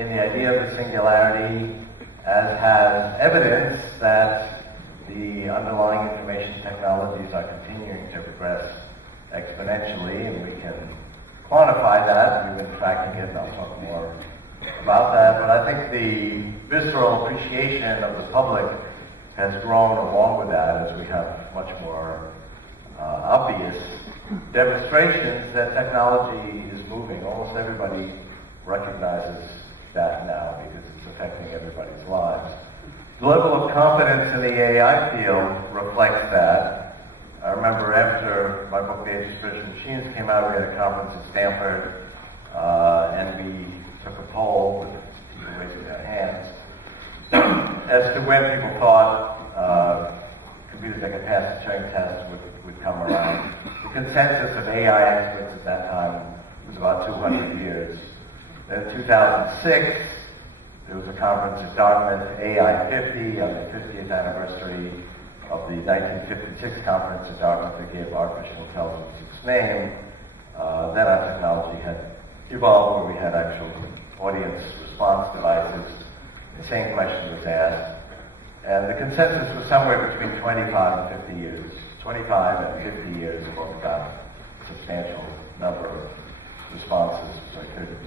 in the idea of the singularity, as has evidence that the underlying information technologies are continuing to progress exponentially, and we can quantify that. We've been tracking it, and I'll talk more about that. But I think the visceral appreciation of the public has grown along with that as we have much more obvious demonstrations that technology is moving. Almost everybody recognizes that now because it's affecting everybody's lives. The level of confidence in the AI field reflects that. I remember after my book, The Age of Spiritual Machines, came out, we had a conference at Stanford, and we took a poll with people raising their hands as to when people thought computers that could pass the Turing test would come around. The consensus of AI experts at that time was about 200 years. Then in 2006, there was a conference at Dartmouth, AI 50, on the 50th anniversary of the 1956 conference at Dartmouth that gave artificial intelligence its name. Then our technology had evolved where we had actual audience response devices. The same question was asked. And the consensus was somewhere between 25 and 50 years. 25 and 50 years both got a substantial number of responses, so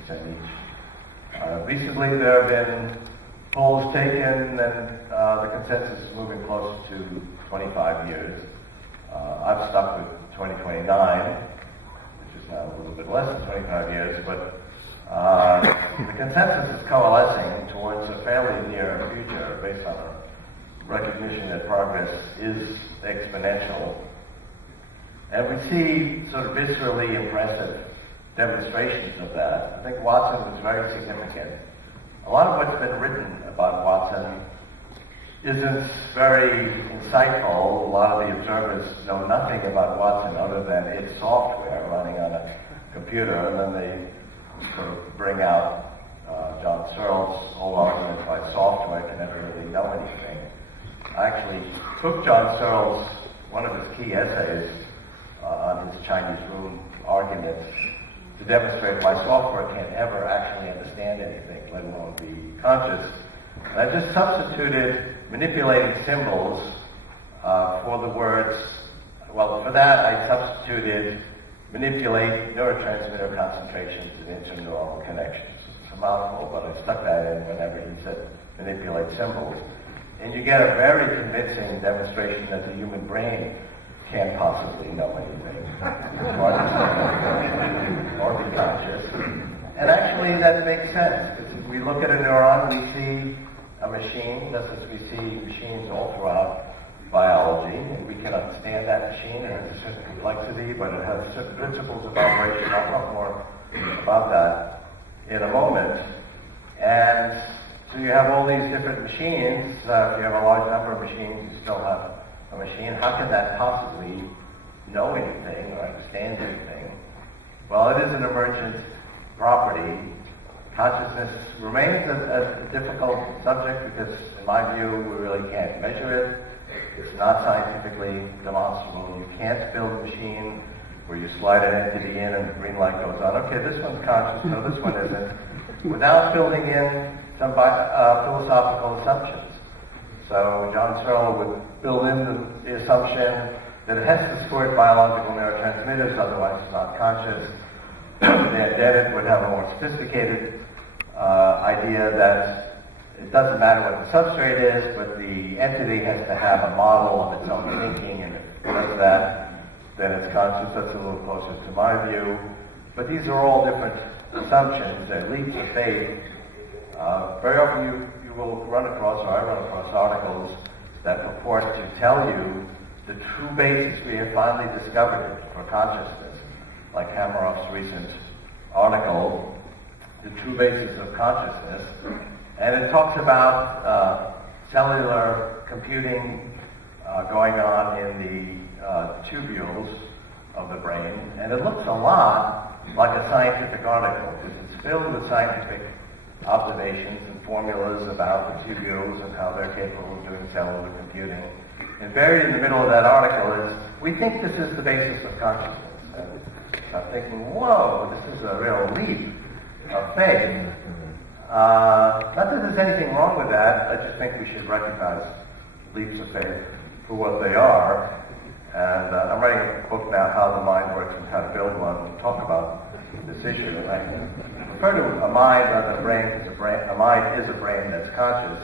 30% each. Recently there have been polls taken, and the consensus is moving closer to 25 years. I've stuck with 2029, which is now a little bit less than 25 years, but the consensus is coalescing towards a fairly near future based on a recognition that progress is exponential. And we see sort of viscerally impressive demonstrations of that. I think Watson was very significant. A lot of what's been written about Watson isn't very insightful. A lot of the observers know nothing about Watson other than its software running on a computer, and then they sort of bring out John Searle's whole argument why software can never really know anything. I actually took John Searle's, one of his key essays on his Chinese room arguments to demonstrate why software can't ever actually understand anything, let alone be conscious. And I just substituted manipulating symbols for the words. Well, for that I substituted manipulate neurotransmitter concentrations and interneuronal connections. It's a mouthful, but I stuck that in whenever he said manipulate symbols. And you get a very convincing demonstration that the human brain can't possibly know anything or be conscious. And actually that makes sense, because if we look at a neuron, we see a machine, just as we see machines all throughout biology, and we can understand that machine. It has a certain complexity, but it has certain principles of operation. I'll talk more about that in a moment. And so you have all these different machines. If you have a large number of machines, you still have a machine. How can that possibly know anything or understand anything? Well, it is an emergent property. Consciousness remains a difficult subject because, in my view, we really can't measure it. It's not scientifically demonstrable. You can't build a machine where you slide an entity in and the green light goes on. Okay, this one's conscious, no, this one isn't. Without building in some philosophical assumptions. So John Searle would build in the assumption that it has to squirt biological neurotransmitters, otherwise it's not conscious. Dan Dennett would have a more sophisticated idea that it doesn't matter what the substrate is, but the entity has to have a model of its own thinking, and if it does that, then it's conscious. That's a little closer to my view. But these are all different assumptions, they're leaps of faith. Very often you will run across, or I run across, articles that purport to tell you the true basis we have finally discovered for consciousness, like Hameroff's recent article, The True Basis of Consciousness. And it talks about cellular computing going on in the tubules of the brain. And it looks a lot like a scientific article, because it's filled with scientific observations and formulas about the tubules and how they're capable of doing cellular computing. And buried in the middle of that article is, we think this is the basis of consciousness. And I'm thinking, whoa, this is a real leap of faith. Not that there's anything wrong with that. I just think we should recognize leaps of faith for what they are. And I'm writing a book now, How the Mind Works and How to Build One, to talk about this issue. And I refer to a mind rather than a brain, because a mind is a brain that's conscious,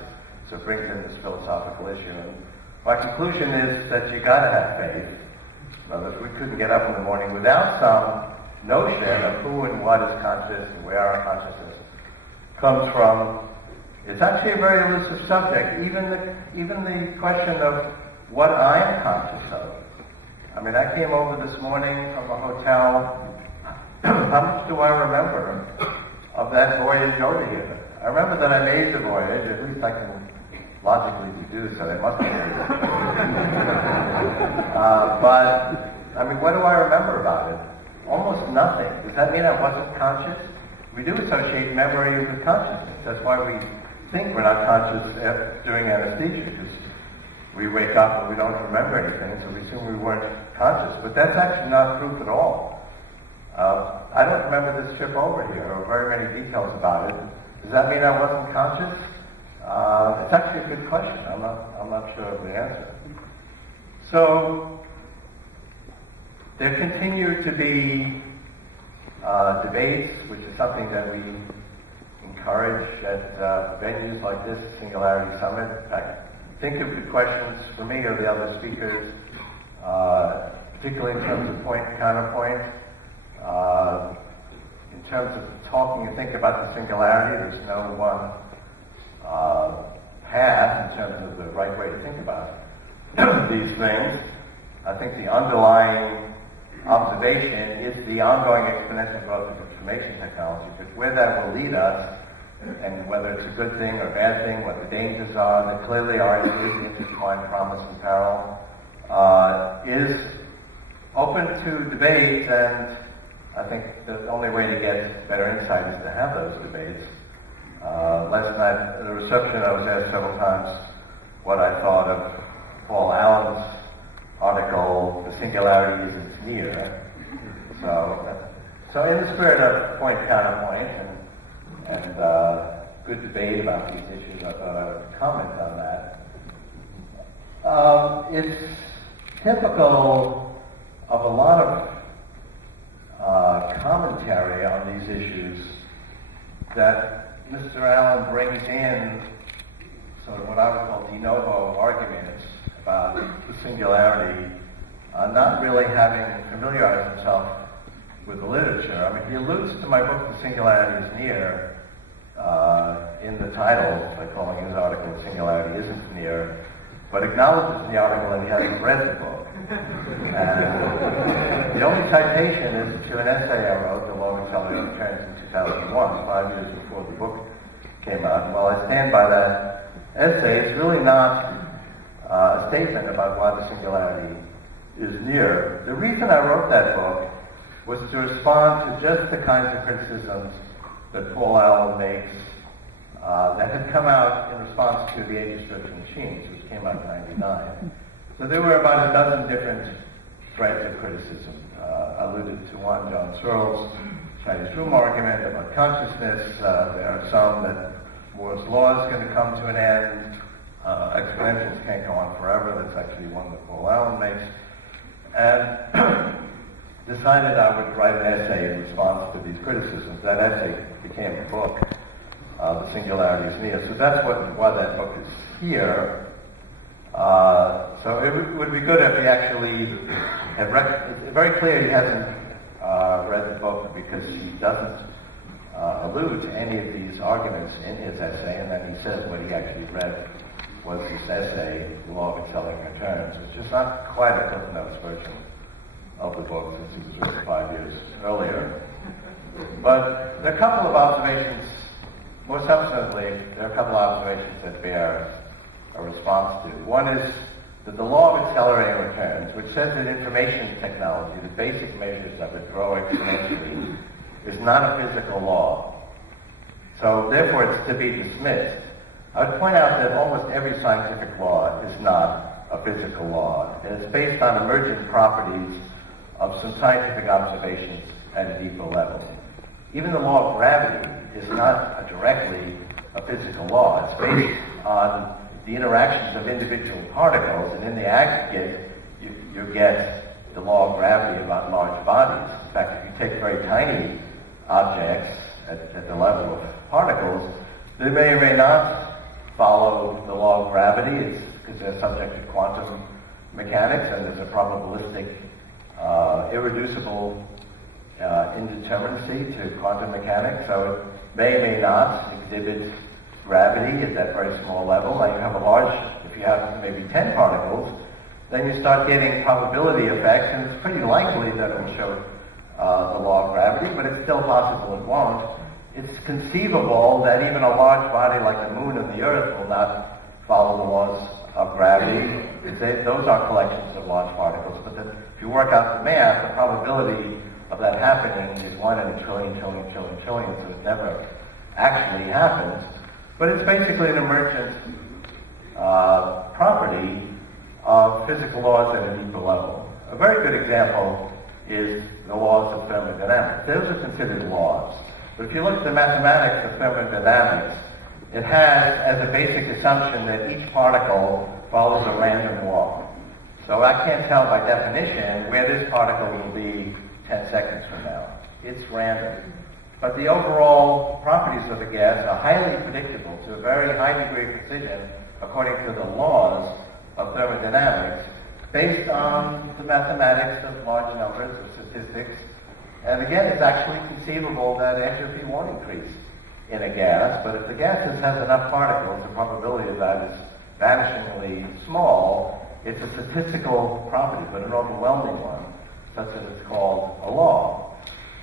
so it brings in this philosophical issue. And my conclusion is that you got to have faith. In other words, we couldn't get up in the morning without some notion of who and what is conscious and where our consciousness comes from. It's actually a very elusive subject, even the question of what I am conscious of. I mean, I came over this morning from a hotel. How much do I remember of that voyage over here? I remember that I made the voyage, at least I can logically deduce that I must have made it. But, I mean, what do I remember about it? Almost nothing. Does that mean I wasn't conscious? We do associate memory with consciousness. That's why we think we're not conscious during anesthesia, because we wake up and we don't remember anything, so we assume we weren't conscious. But that's actually not proof at all. I don't remember this trip over here, or very many details about it. Does that mean I wasn't conscious? It's actually a good question. I'm not sure of the answer. So there continue to be debates, which is something that we encourage at venues like this, Singularity Summit. In fact, think of good questions for me or the other speakers, particularly in terms of point and counterpoint. In terms of talking and think about the singularity, there's no one path in terms of the right way to think about these things. I think the underlying observation is the ongoing exponential growth of information technology, because where that will lead us, and whether it's a good thing or a bad thing, what the dangers are, that clearly are intertwined, promise, and peril, is open to debate, and I think the only way to get better insight is to have those debates. Last night at the reception, I was asked several times what I thought of Paul Allen's article, "The Singularity Isn't Near." So in the spirit of point counterpoint and good debate about these issues, I thought I would comment on that. It's typical of a lot of commentary on these issues that Mr. Allen brings in sort of what I would call de novo arguments about the singularity, not really having familiarized himself with the literature. I mean, he alludes to my book, The Singularity is Near, in the title by calling his article The Singularity Isn't Near, but acknowledges in the article that he hasn't read the book. And the only citation is to an essay I wrote, The Law of Accelerated Returns, in 2001, 5 years before the book came out. And while I stand by that essay, it's really not a statement about why the singularity is near. The reason I wrote that book was to respond to just the kinds of criticisms that Paul Allen makes that had come out in response to The Age of Spiritual Machines, which came out in 1999. So there were about a dozen different threads of criticism. I alluded to one, John Searle's Chinese room argument about consciousness. There are some that Moore's law is going to come to an end. Exponentials can't go on forever. That's actually one that Paul Allen makes. And decided I would write an essay in response to these criticisms. That essay became a book, The Singularity is Near. So that's why that book is here. So it would be good if he actually had it's very clear he hasn't read the book, because he doesn't allude to any of these arguments in his essay, and then he says what he actually read was this essay, The Law of Accelerating Returns, which is not quite a Cliff Notes version of the book, since it was written 5 years earlier. But there are a couple of observations, more substantively, there are a couple of observations that bear a response to. One is that the law of accelerating returns, which says that information technology, the basic measures of it, grow exponentially, is not a physical law. So therefore it's to be dismissed. I would point out that almost every scientific law is not a physical law, and it's based on emergent properties of some scientific observations at a deeper level. Even the law of gravity is not directly a physical law. It's based on the interactions of individual particles, and in the aggregate, you get the law of gravity about large bodies. In fact, if you take very tiny objects at the level of particles, they may or may not follow the law of gravity. It's because they're subject to quantum mechanics, and there's a probabilistic, irreducible indeterminacy to quantum mechanics. So it may not exhibit gravity at that very small level. Now you have a large, if you have maybe 10 particles, then you start getting probability effects, and it's pretty likely that it will show the law of gravity, but it's still possible it won't. It's conceivable that even a large body like the moon and the earth will not follow the laws of gravity. Those are collections of large particles, but if you work out the math, the probability of that happening is 1 in a trillion, so it never actually happens. But it's basically an emergent property of physical laws at a deeper level. A very good example is the laws of thermodynamics. Those are considered laws. But if you look at the mathematics of thermodynamics, it has as a basic assumption that each particle follows a random law. So I can't tell by definition where this particle will be 10 seconds from now. It's random. But the overall properties of the gas are highly predictable to a very high degree of precision according to the laws of thermodynamics based on the mathematics of large numbers of statistics. And again, it's actually conceivable that entropy won't increase in a gas, but if the gas has enough particles, the probability of that is vanishingly small. It's a statistical property, but an overwhelming one, such that it's called a law.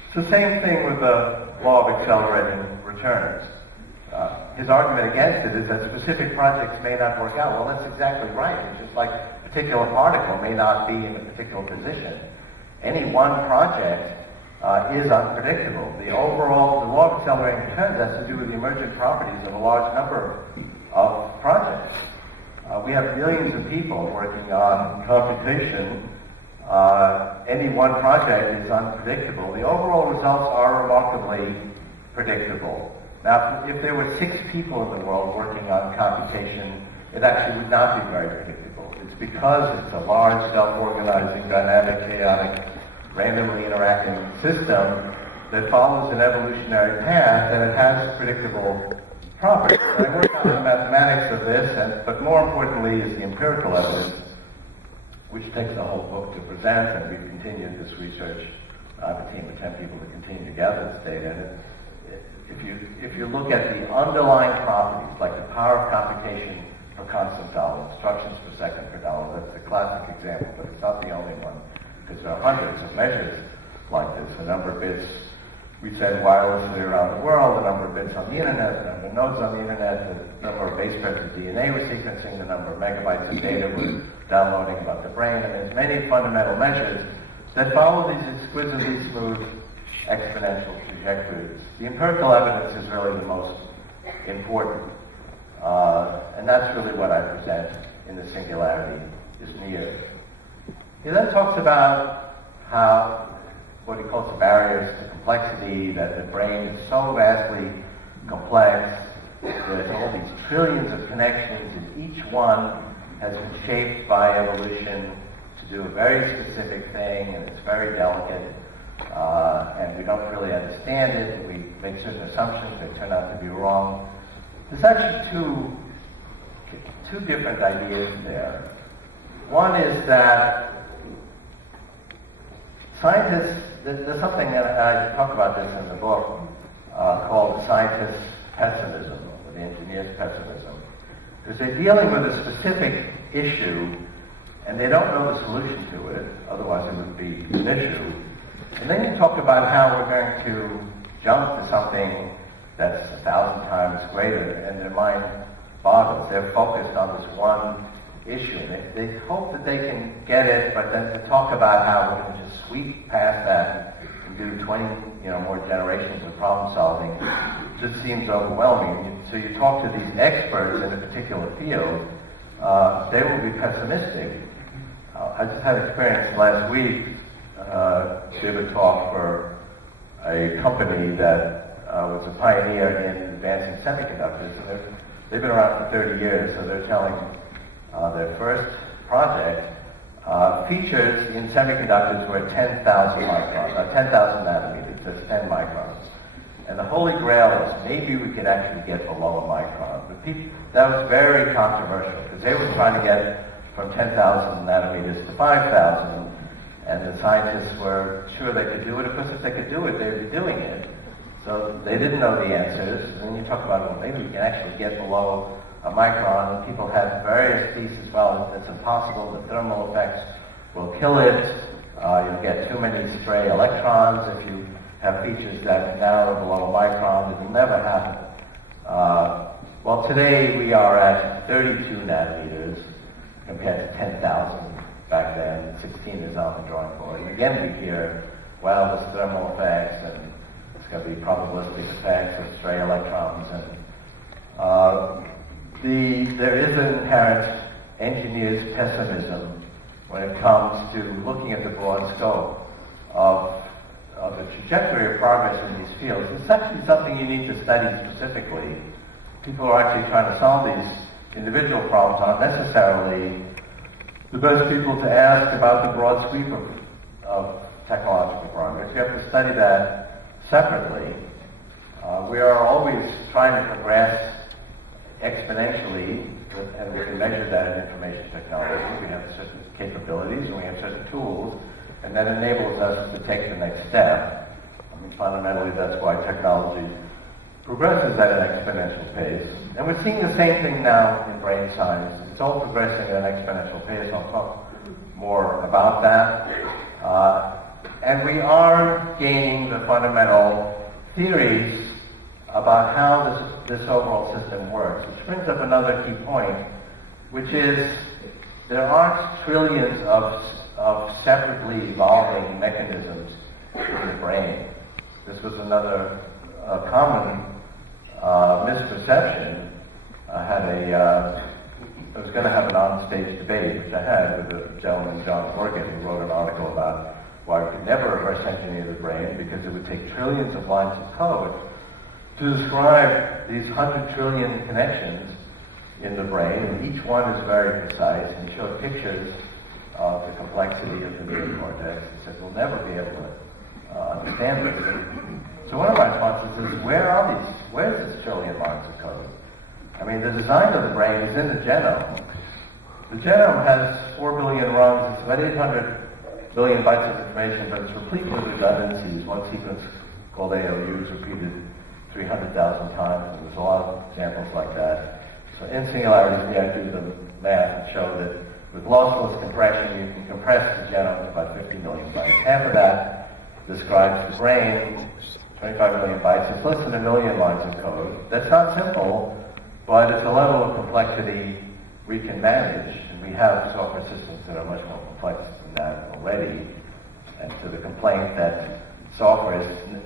It's the same thing with the law of accelerating returns. His argument against it is that specific projects may not work out. Well, that's exactly right. It's just like a particular particle may not be in a particular position. Any one project is unpredictable. The law of accelerating returns has to do with the emergent properties of a large number of projects. We have billions of people working on computation. Any one project is unpredictable. The overall results are remarkably predictable. Now, if there were 6 people in the world working on computation, it actually would not be very predictable. It's because it's a large, self-organizing, dynamic, chaotic, randomly interacting system that follows an evolutionary path, and it has predictable properties. I work on the mathematics of this, but more importantly is the empirical evidence, which takes a whole book to present, and we've continued this research. I have a team of 10 people that continue to gather this data. And if you look at the underlying properties, like the power of computation per constant dollar, instructions per second per dollar, that's a classic example, but it's not the only one, because there are hundreds of measures like this. The number of bits we send wirelessly around the world, the number of bits on the internet, the number of nodes on the internet, the number of base pairs of DNA we're sequencing, the number of megabytes of data we're downloading about the brain, and there's many fundamental measures that follow these exquisitely smooth exponential trajectories. The empirical evidence is really the most important, and that's really what I present in the Singularity is near. He then talks about how what he calls the barriers to complexity, that the brain is so vastly complex, there's all these trillions of connections, and each one has been shaped by evolution to do a very specific thing, and it's very delicate, and we don't really understand it, and we make certain assumptions that turn out to be wrong. There's actually two different ideas there. One is that scientists, there's something that I talk about this in the book called the scientist's pessimism, or the engineer's pessimism, because they're dealing with a specific issue and they don't know the solution to it, otherwise it would be an issue. And then you talk about how we're going to jump to something that's 1,000 times greater, and their mind boggles. They're focused on this one issue. They hope that they can get it, but then to talk about how we're going to just sweep past that and do 20 more generations of problem solving just seems overwhelming. So you talk to these experts in a particular field, they will be pessimistic. I just had experience last week, gave a talk for a company that was a pioneer in advancing semiconductors, and they've been around for 30 years, so they're telling their first project features in semiconductors were 10,000 microns, 10,000 nanometers, that's 10 microns. And the holy grail is maybe we could actually get below a micron. But that was very controversial, because they were trying to get from 10,000 nanometers to 5,000, and the scientists were sure they could do it. Of course, if they could do it, they'd be doing it. So they didn't know the answers. And then you talk about, well, maybe we can actually get below a micron, and people had various theses. Well, it's impossible. The thermal effects will kill it. You'll get too many stray electrons if you have features that narrow below a micron. It will never happen. Well, today we are at 32 nanometers compared to 10,000 back then. 16 is on the drawing board. And again, we hear, well, there's thermal effects, and it's going to be probabilistic effects of stray electrons, and there is an inherent engineer's pessimism when it comes to looking at the broad scope of the trajectory of progress in these fields. It's actually something you need to study specifically. People who are actually trying to solve these individual problems aren't necessarily the best people to ask about the broad sweep of technological progress. You have to study that separately. We are always trying to progress exponentially, and we can measure that in information technology. We have certain capabilities and we have certain tools, and that enables us to take the next step. I mean, fundamentally, that's why technology progresses at an exponential pace. And we're seeing the same thing now in brain science. It's all progressing at an exponential pace. I'll talk more about that. And we are gaining the fundamental theories about how this overall system works, which brings up another key point, which is there aren't trillions of separately evolving mechanisms in the brain. This was another common misperception. I was going to have an on-stage debate, which I had with a gentleman, John Morgan, who wrote an article about why we could never reverse engineer the brain, because it would take trillions of lines of code to describe these 100 trillion connections in the brain, and each one is very precise, and he showed pictures of the complexity of the neocortex. He said, we'll never be able to understand this. So one of my responses is, where's this trillion lines of code? I mean, the design of the brain is in the genome. The genome has 4 billion rungs. It's about 800 billion bytes of information, but it's replete with redundancies. One sequence called ALU is repeated 300,000 times, and there's a lot of examples like that. So in singularities, we actually do the math and show that with lossless compression, you can compress the genome to about 50 million bytes. Half of that describes the brain, 25 million bytes. It's less than 1 million lines of code. That's not simple, but it's a level of complexity we can manage, and we have software systems that are much more complex than that already. And to the complaint that software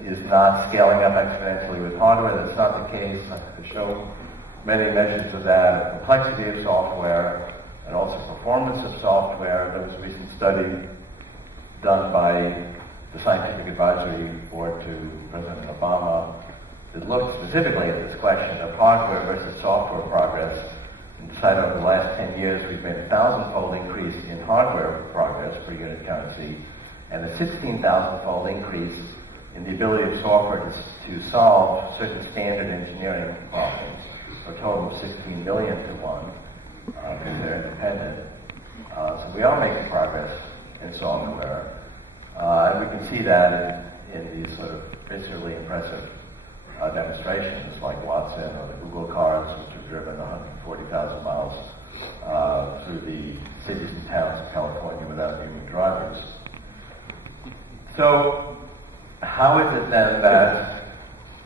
is not scaling up exponentially with hardware, that's not the case. I have to show many measures of that, complexity of software, and also performance of software. There was a recent study done by the Scientific Advisory Board to President Obama that looked specifically at this question of hardware versus software progress, and decided over the last 10 years we've made a 1,000-fold increase in hardware progress per unit currency, and a 16,000-fold increase in the ability of software to solve certain standard engineering problems, for a total of 16 million to 1, because they're independent. So we are making progress in software, and we can see that in these sort of viscerally impressive demonstrations like Watson or the Google cars, which have driven 140,000 miles through the cities and towns of California without human drivers. So how is it then that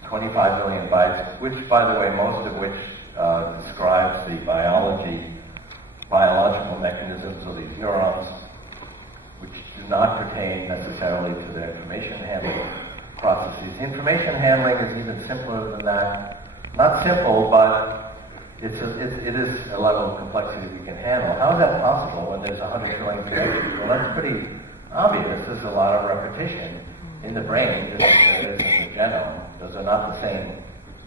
25 million bytes, which, by the way, most of which describes the biological mechanisms of these neurons, which do not pertain necessarily to the information handling processes. Information handling is even simpler than that. Not simple, but it is a level of complexity we can handle. How is that possible when there's 100 trillion connections? Well, that's pretty obvious. There's a lot of repetition in the brain, just as there is in the genome. Those are not the same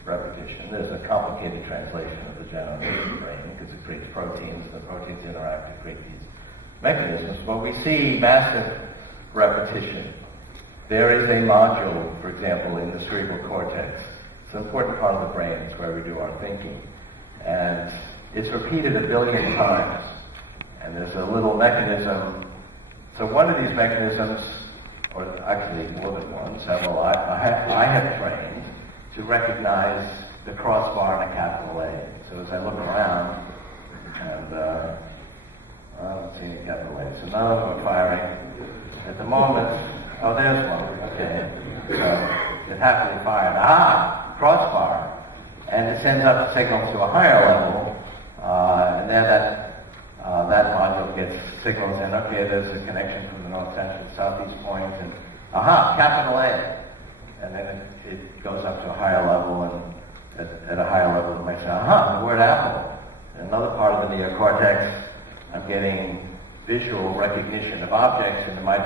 repetition. There's a complicated translation of the genome into the brain because it creates proteins, and the proteins interact to create these mechanisms. But we see massive repetition. There is a module, for example, in the cerebral cortex. It's an important part of the brain. It's where we do our thinking. And it's repeated 1 billion times. And there's a little mechanism. So one of these mechanisms, or actually more than one, several, I have trained to recognize the crossbar and a capital A. So as I look around, and I don't see any capital A. So none of them are firing. At the moment, oh, there's one. Okay. So it happily fired. Ah, crossbar. And it sends up the signal to a higher level, and then that module gets signals in. Okay, there's a connection from the north central to southeast point, and aha, capital A. And then it goes up to a higher level, and at a higher level it might say, aha, the word apple. In another part of the neocortex, I'm getting visual recognition of objects, and it might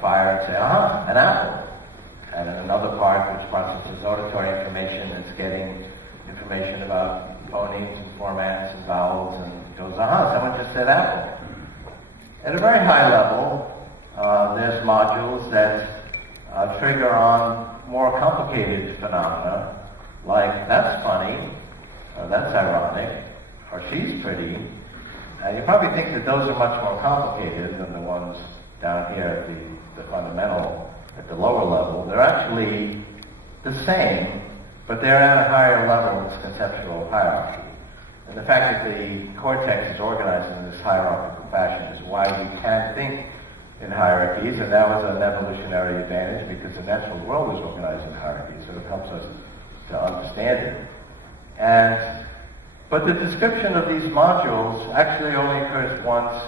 fire and say, aha, an apple. And in another part, which processes auditory information, it's getting information about phonemes and formats and vowels, and it goes, aha, someone just said apple. At a very high level, there's modules that trigger on more complicated phenomena, like that's funny, or that's ironic, or she's pretty. You probably think that those are much more complicated than the ones down here at the fundamental, at the lower level. They're actually the same, but they're at a higher level in this conceptual hierarchy. And the fact that the cortex is organized in this hierarchical fashion is why we can think in hierarchies, and that was an evolutionary advantage because the natural world is organized in hierarchies, so it helps us to understand it. But the description of these modules actually only occurs once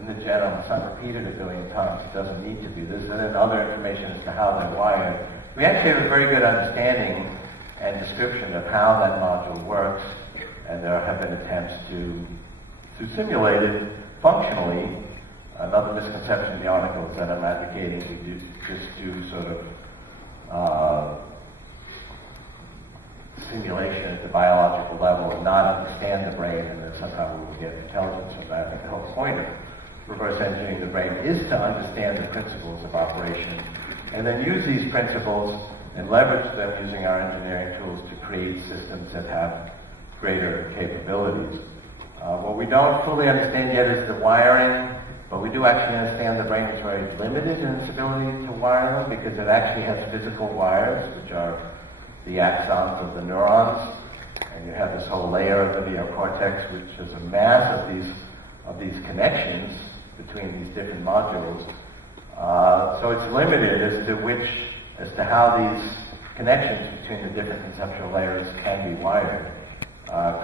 in the genome. It's not repeated 1 billion times. It doesn't need to be. There's then other information as to how they're wired. We actually have a very good understanding and description of how that module works, and there have been attempts to simulate it functionally. Another misconception in the article is that I'm advocating we just do sort of simulation at the biological level and not understand the brain, and then somehow we will get intelligence from that. I think the whole point of reverse engineering the brain is to understand the principles of operation and then use these principles and leverage them using our engineering tools to create systems that have greater capabilities. What we don't fully understand yet is the wiring, but we do actually understand the brain is very limited in its ability to wire them because it actually has physical wires, which are the axons of the neurons, and you have this whole layer of the neocortex, which is a mass of these connections between these different modules. So it's limited as to how these connections between the different conceptual layers can be wired.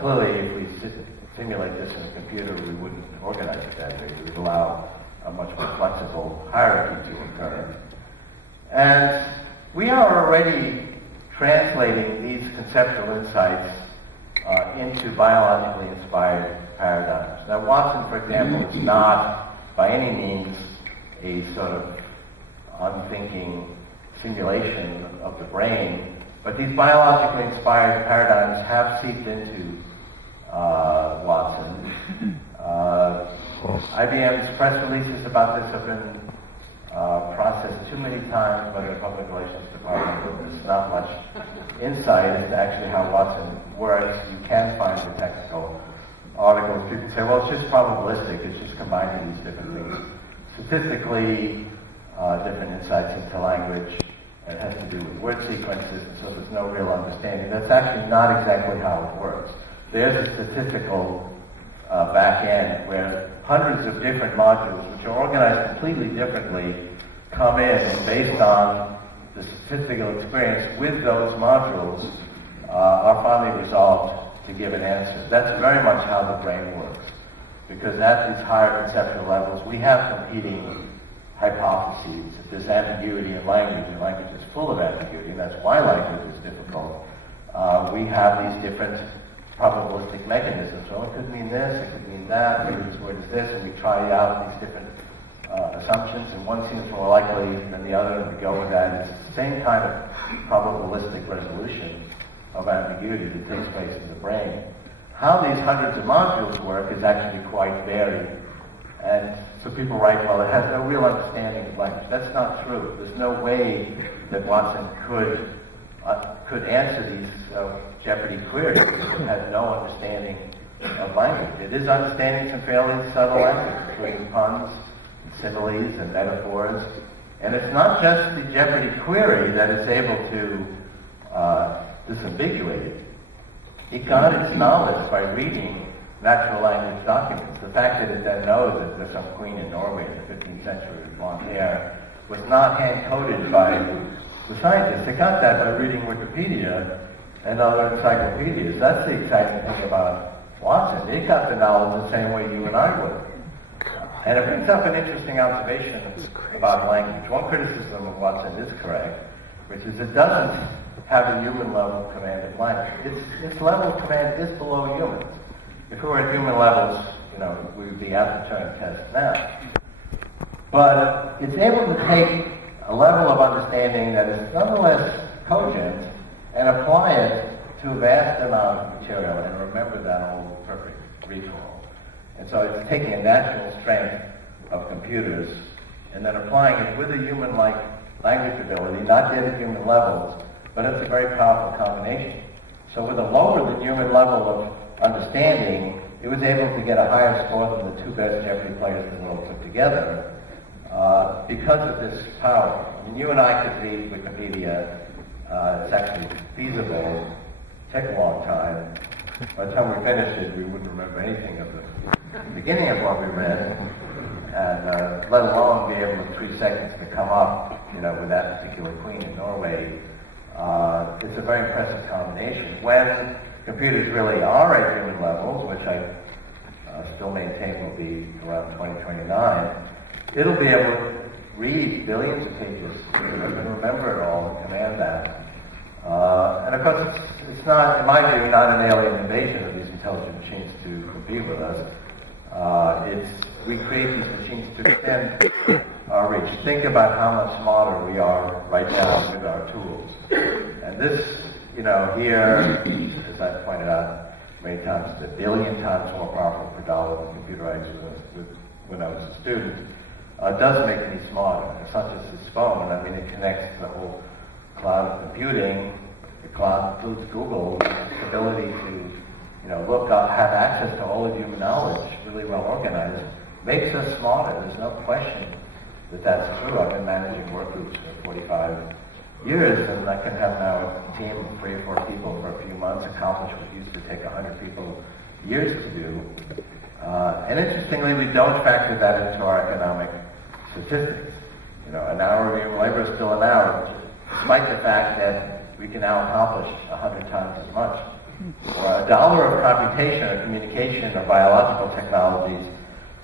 Clearly, if we simulate this in a computer, we wouldn't organize it that way. We would allow a much more flexible hierarchy to occur. And we are already translating these conceptual insights into biologically inspired paradigms. Now, Watson, for example, is not by any means a sort of unthinking simulation of the brain, but these biologically inspired paradigms have seeped into Watson. IBM's press releases about this have been processed too many times by the public relations department. There's not much insight into actually how Watson works. You can find the technical articles. People say, well, it's just probabilistic. It's just combining these different things. Statistically, different insights into language. It has to do with word sequences, and so there's no real understanding. That's actually not exactly how it works. There's a statistical back end where hundreds of different modules, which are organized completely differently, come in, and based on the statistical experience with those modules, are finally resolved to give an answer. That's very much how the brain works. Because at these higher conceptual levels, we have competing hypotheses. If there's ambiguity in language, and language is full of ambiguity, and that's why language is difficult, we have these different probabilistic mechanisms. Well, it could mean this, it could mean that, maybe this word is this, and we try out these different assumptions, and one seems more likely than the other, and we go with that. It's the same kind of probabilistic resolution of ambiguity that takes place in the brain. How these hundreds of modules work is actually quite varied. And so people write, well, it has no real understanding of language. That's not true. There's no way that Watson could answer these Jeopardy queries if it had no understanding of language. It is understanding some fairly subtle language, including puns, and similes, and metaphors. And it's not just the Jeopardy query that it's able to disambiguate it. It got its knowledge by reading natural language documents. The fact that it then knows that there's some queen in Norway in the 15th century with blonde hair was not hand-coded by the scientists. It got that by reading Wikipedia and other encyclopedias. That's the exciting thing about Watson. It got the knowledge the same way you and I would. And it brings up an interesting observation about language. One criticism of Watson is correct, which is it doesn't have a human level of command of language. Its level of command is below humans. If we were at human levels, we would be out to Turing test now. But it's able to take a level of understanding that is nonetheless cogent and apply it to a vast amount of material and remember that whole perfect recall. And so it's taking a natural strength of computers and then applying it with a human-like language ability, not yet at human levels, but it's a very powerful combination. So with a lower than human level of understanding, it was able to get a higher score than the two best Jeopardy players in the world put together because of this power. I mean, you and I could read Wikipedia. It's actually feasible. Take a long time. By the time we finished it, we wouldn't remember anything of the beginning of what we read, and let alone be able in 3 seconds to come up, with that particular queen in Norway. It's a very impressive combination. When computers really are at human levels, which I still maintain will be around 2029, it'll be able to read billions of pages and remember it all and command that. And of course, it's not, in my view, not an alien invasion of these intelligent machines to compete with us. We create these machines to extend our reach. Think about how much smarter we are right now with our tools. And this, here, as I've pointed out many times, it's 1 billion times more powerful per dollar than computer I used when I was a student. It does make me smarter. It's not just this phone. I mean, it connects to the whole cloud of computing. The cloud includes Google's ability to, look up, have access to all of human knowledge, really well organized, makes us smarter. There's no question that that's true. I've been managing work groups for 45 years, and I can have now a team of 3 or 4 people for a few months accomplish what used to take 100 people years to do. And interestingly, we don't factor that into our economic statistics. An hour of human labor is still an hour, despite the fact that we can now accomplish 100 times as much. Or $1 of computation or communication or biological technologies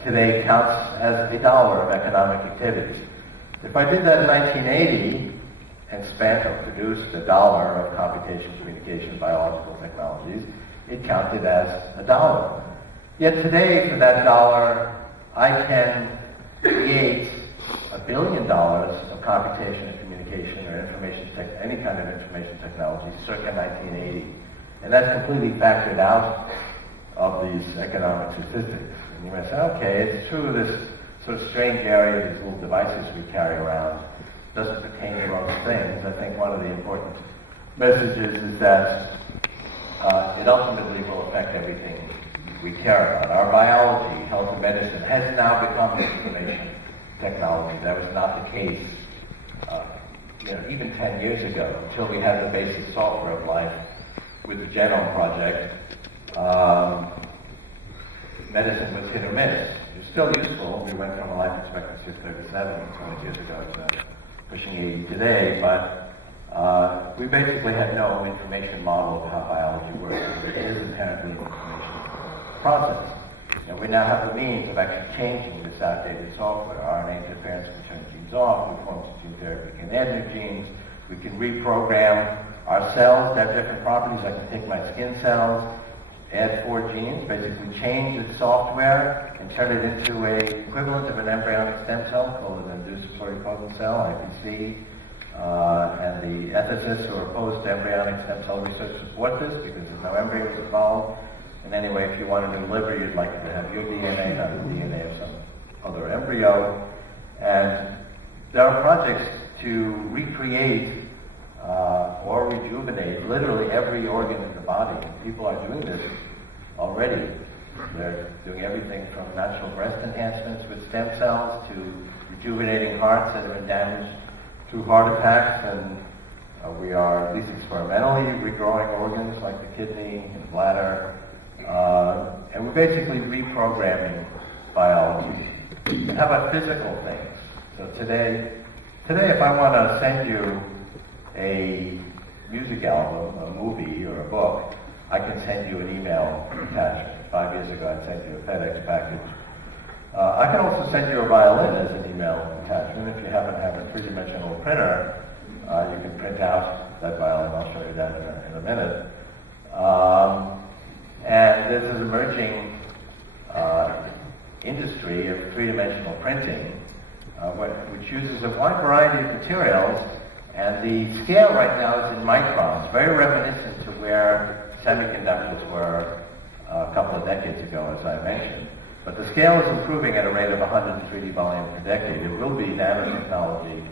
today counts as $1 of economic activities. If I did that in 1980 and spent or produced $1 of computation, communication, biological technologies, it counted as $1. Yet today, for that $1, I can create $1 billion of computation and communication or any kind of information technology circa 1980. And that's completely factored out of these economic statistics. And you might say, okay, it's true this sort of strange area, these little devices we carry around, doesn't pertain to most things. I think one of the important messages is that it ultimately will affect everything we care about. Our biology, health and medicine has now become information technology. That was not the case even 10 years ago, until we had the basic software of life with the Genome Project. Medicine was hit or miss. It was still useful. We went from a life expectancy of 37 20 years ago to pushing 80 today, but we basically had no information model of how biology works. It is inherently an information process. And we now have the means of actually changing this outdated software. RNA interference can turn genes off, we form gene therapy, we can add new genes, we can reprogram our cells to have different properties. I can take my skin cells, add 4 genes, basically change its software and turn it into a equivalent of an embryonic stem cell called an induced pluripotent cell, IPC. And the ethicists who are opposed to embryonic stem cell research support this because there's no embryos involved. And anyway, if you want a new liver, you'd like to have your DNA, not the DNA of some other embryo. And there are projects to recreate or rejuvenate literally every organ in the body. People are doing this already. They're doing everything from natural breast enhancements with stem cells to rejuvenating hearts that have been damaged through heart attacks, and we are, at least experimentally, regrowing organs like the kidney and bladder, and we're basically reprogramming biology. And how about physical things? So today, if I want to send you a music album, a movie, or a book, I can send you an email attachment. 5 years ago, I'd send you a FedEx package. I can also send you a violin as an email attachment. If you happen to have a three-dimensional printer, you can print out that violin. I'll show you that in a minute. And there's this emerging industry of three-dimensional printing, which uses a wide variety of materials, and the scale right now is in microns, very reminiscent to where semiconductors were a couple of decades ago, as I mentioned. But the scale is improving at a rate of 100 3D volume per decade. It will be nanotechnology